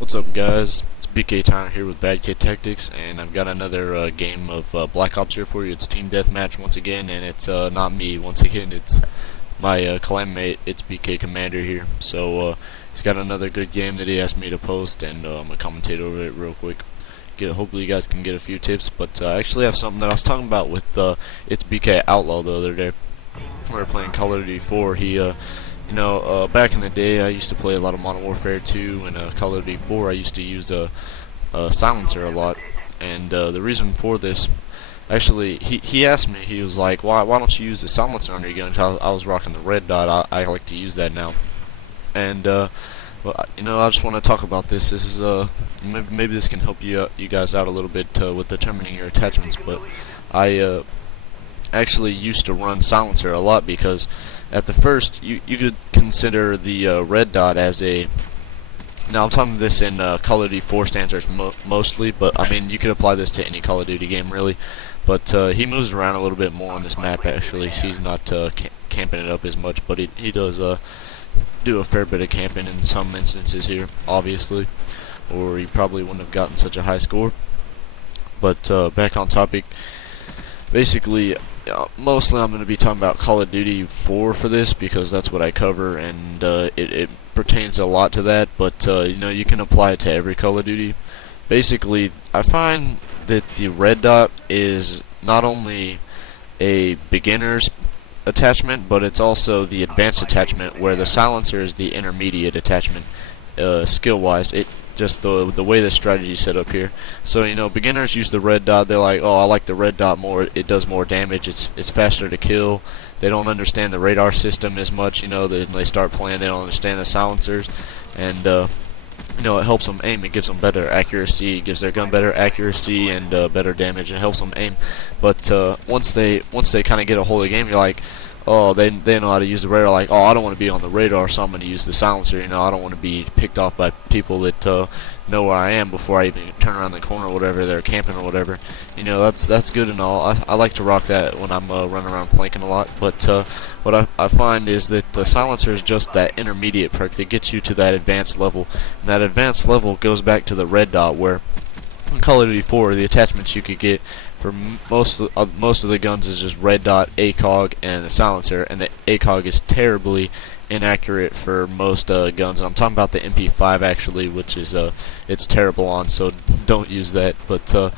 What's up, guys? It's Bk Comander here with Badkid Tactics, and I've got another game of Black Ops here for you. It's Team Deathmatch once again, and it's not me once again. It's my clan mate. It's Bk Comander here. So he's got another good game that he asked me to post, and I'm gonna commentate over it real quick. Hopefully, you guys can get a few tips. But I actually have something that I was talking about with it's BK Outlaw the other day. We were playing Call of Duty 4. Back in the day, I used to play a lot of Modern Warfare 2 and Call of Duty 4. I used to use a silencer a lot, and the reason for this, actually, he asked me. He was like, "Why don't you use the silencer on your gun?" I was rocking the red dot. I like to use that now, and I just want to talk about this. This is maybe this can help you guys out a little bit with determining your attachments, but I actually used to run silencer a lot because at the first you could consider the red dot as a, now I'm talking this in Call of Duty 4 standards mostly, but I mean you could apply this to any Call of Duty game really, but he moves around a little bit more on this map actually. He's not camping it up as much, but he does do a fair bit of camping in some instances here, obviously, or he probably wouldn't have gotten such a high score. But back on topic, basically, mostly I'm going to be talking about Call of Duty 4 for this because that's what I cover, and it pertains a lot to that. But you can apply it to every Call of Duty. Basically, I find that the red dot is not only a beginner's attachment, but it's also the advanced attachment, where the silencer is the intermediate attachment, skill-wise. It just the way the strategy is set up here. So beginners use the red dot. They're like, oh, I like the red dot more. It does more damage. It's faster to kill. They don't understand the radar system as much. They start playing. They don't understand the silencers, and it helps them aim. It gives them better accuracy. It gives their gun better accuracy and better damage. It helps them aim. But once they kind of get a hold of the game, you're like, oh, they know how to use the radar. Like, oh, I don't want to be on the radar, so I'm going to use the silencer. I don't want to be picked off by people that know where I am before I even turn around the corner or whatever. They're camping or whatever. That's good and all. I like to rock that when I'm running around flanking a lot. But what I find is that the silencer is just that intermediate perk that gets you to that advanced level. And that advanced level goes back to the red dot, where in Call of Duty 4, the attachments you could get for most of the guns is just red dot, ACOG, and the silencer, and the ACOG is terribly inaccurate for most guns. I'm talking about the MP5 actually, which is it's terrible on, so don't use that. But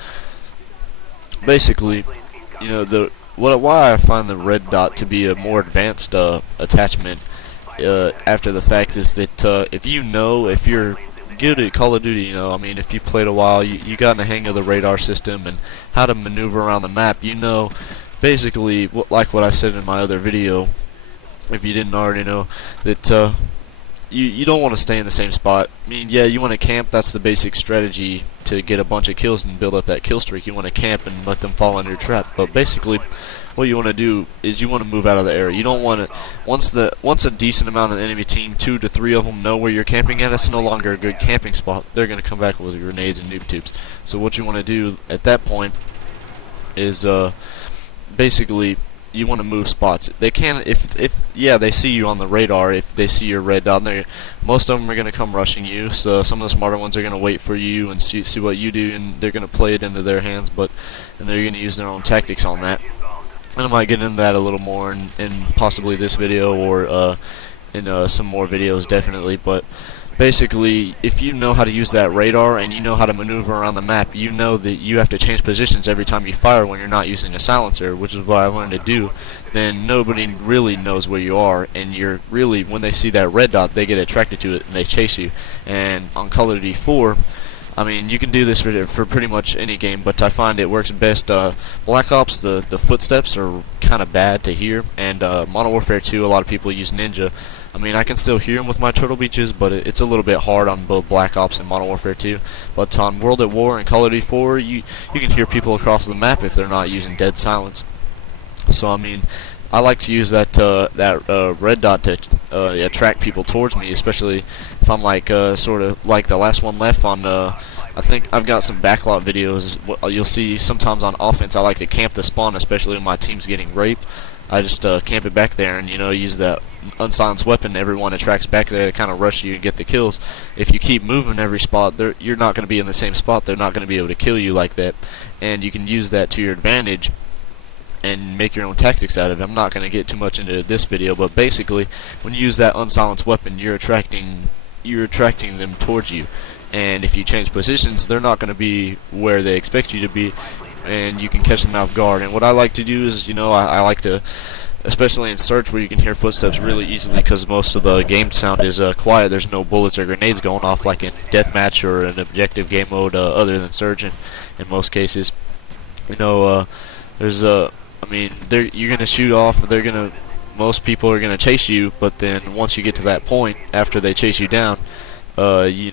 basically, why I find the red dot to be a more advanced attachment after the fact is that if you're good at Call of Duty, if you played a while, you got in the hang of the radar system and how to maneuver around the map. Basically, like what I said in my other video, if you didn't already know, that you don't want to stay in the same spot. Yeah, you want to camp. That's the basic strategy to get a bunch of kills and build up that kill streak. You want to camp and let them fall under your trap. But basically, what you want to do is you want to move out of the area. You don't want to, once a decent amount of the enemy team, 2 to 3 of them, know where you're camping at, it's no longer a good camping spot. They're going to come back with grenades and noob tubes. So what you want to do at that point is basically you want to move spots. They can, if they see you on the radar, if they see your red dot, most of them are going to come rushing you. So some of the smarter ones are going to wait for you and see what you do, and they're going to play it into their hands, and they're going to use their own tactics on that. And I might get into that a little more in possibly this video or in some more videos, definitely. But basically, if you know how to use that radar and you know how to maneuver around the map, you know that you have to change positions every time you fire when you're not using a silencer, which is what I learned to do. Then nobody really knows where you are, and when they see that red dot, they get attracted to it and they chase you. And on Call of Duty 4, you can do this for pretty much any game, but I find it works best. Black Ops, the footsteps are kind of bad to hear, and Modern Warfare 2, a lot of people use Ninja. I can still hear them with my turtle beaches, but it's a little bit hard on both Black Ops and Modern Warfare 2. But on World at War and Call of Duty 4, you can hear people across the map if they're not using dead silence. So I like to use that red dot to attract people towards me, especially if I'm like sort of like the last one left on. I think I've got some backlot videos. You'll see sometimes on offense I like to camp the spawn, especially when my team's getting raped. I just camp it back there and use that unsilenced weapon, everyone attracts back there to kind of rush you and get the kills. If you keep moving every spot, you're not going to be in the same spot. They're not going to be able to kill you like that, and you can use that to your advantage and make your own tactics out of it. I'm not going to get too much into this video, but basically, when you use that unsilenced weapon, you're attracting them towards you. And if you change positions, they're not going to be where they expect you to be, and you can catch them off guard. And what I like to do is, I like to, especially in search where you can hear footsteps really easily because most of the game sound is quiet. There's no bullets or grenades going off like in Deathmatch or an objective game mode other than Surge in most cases. There's you're going to shoot off, most people are going to chase you, but then once you get to that point, after they chase you down, you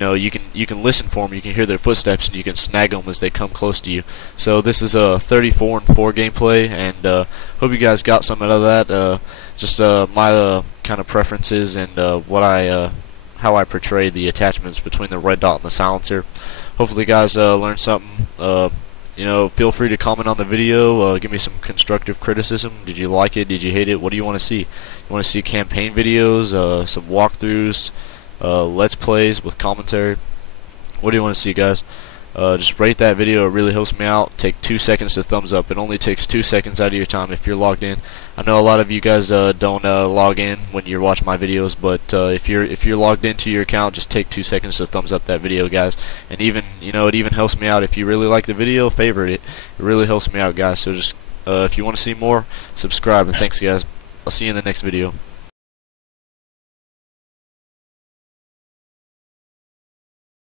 can listen for them, you can hear their footsteps, and you can snag them as they come close to you. So this is a 34-4 gameplay, and hope you guys got some out of that. Just my kind of preferences and how I portray the attachments between the red dot and the silencer. Hopefully, guys learned something. Feel free to comment on the video. Give me some constructive criticism. Did you like it? Did you hate it? What do you want to see? You want to see campaign videos, some walkthroughs, let's plays with commentary? What do you want to see, guys? Just rate that video. It really helps me out. Take 2 seconds to thumbs up. It only takes 2 seconds out of your time if you're logged in. I know a lot of you guys don't log in when you watch my videos, but if you're logged into your account, just take 2 seconds to thumbs up that video, guys. And even it even helps me out if you really like the video. Favorite it. It really helps me out, guys. So just if you want to see more, subscribe. And thanks, guys. I'll see you in the next video.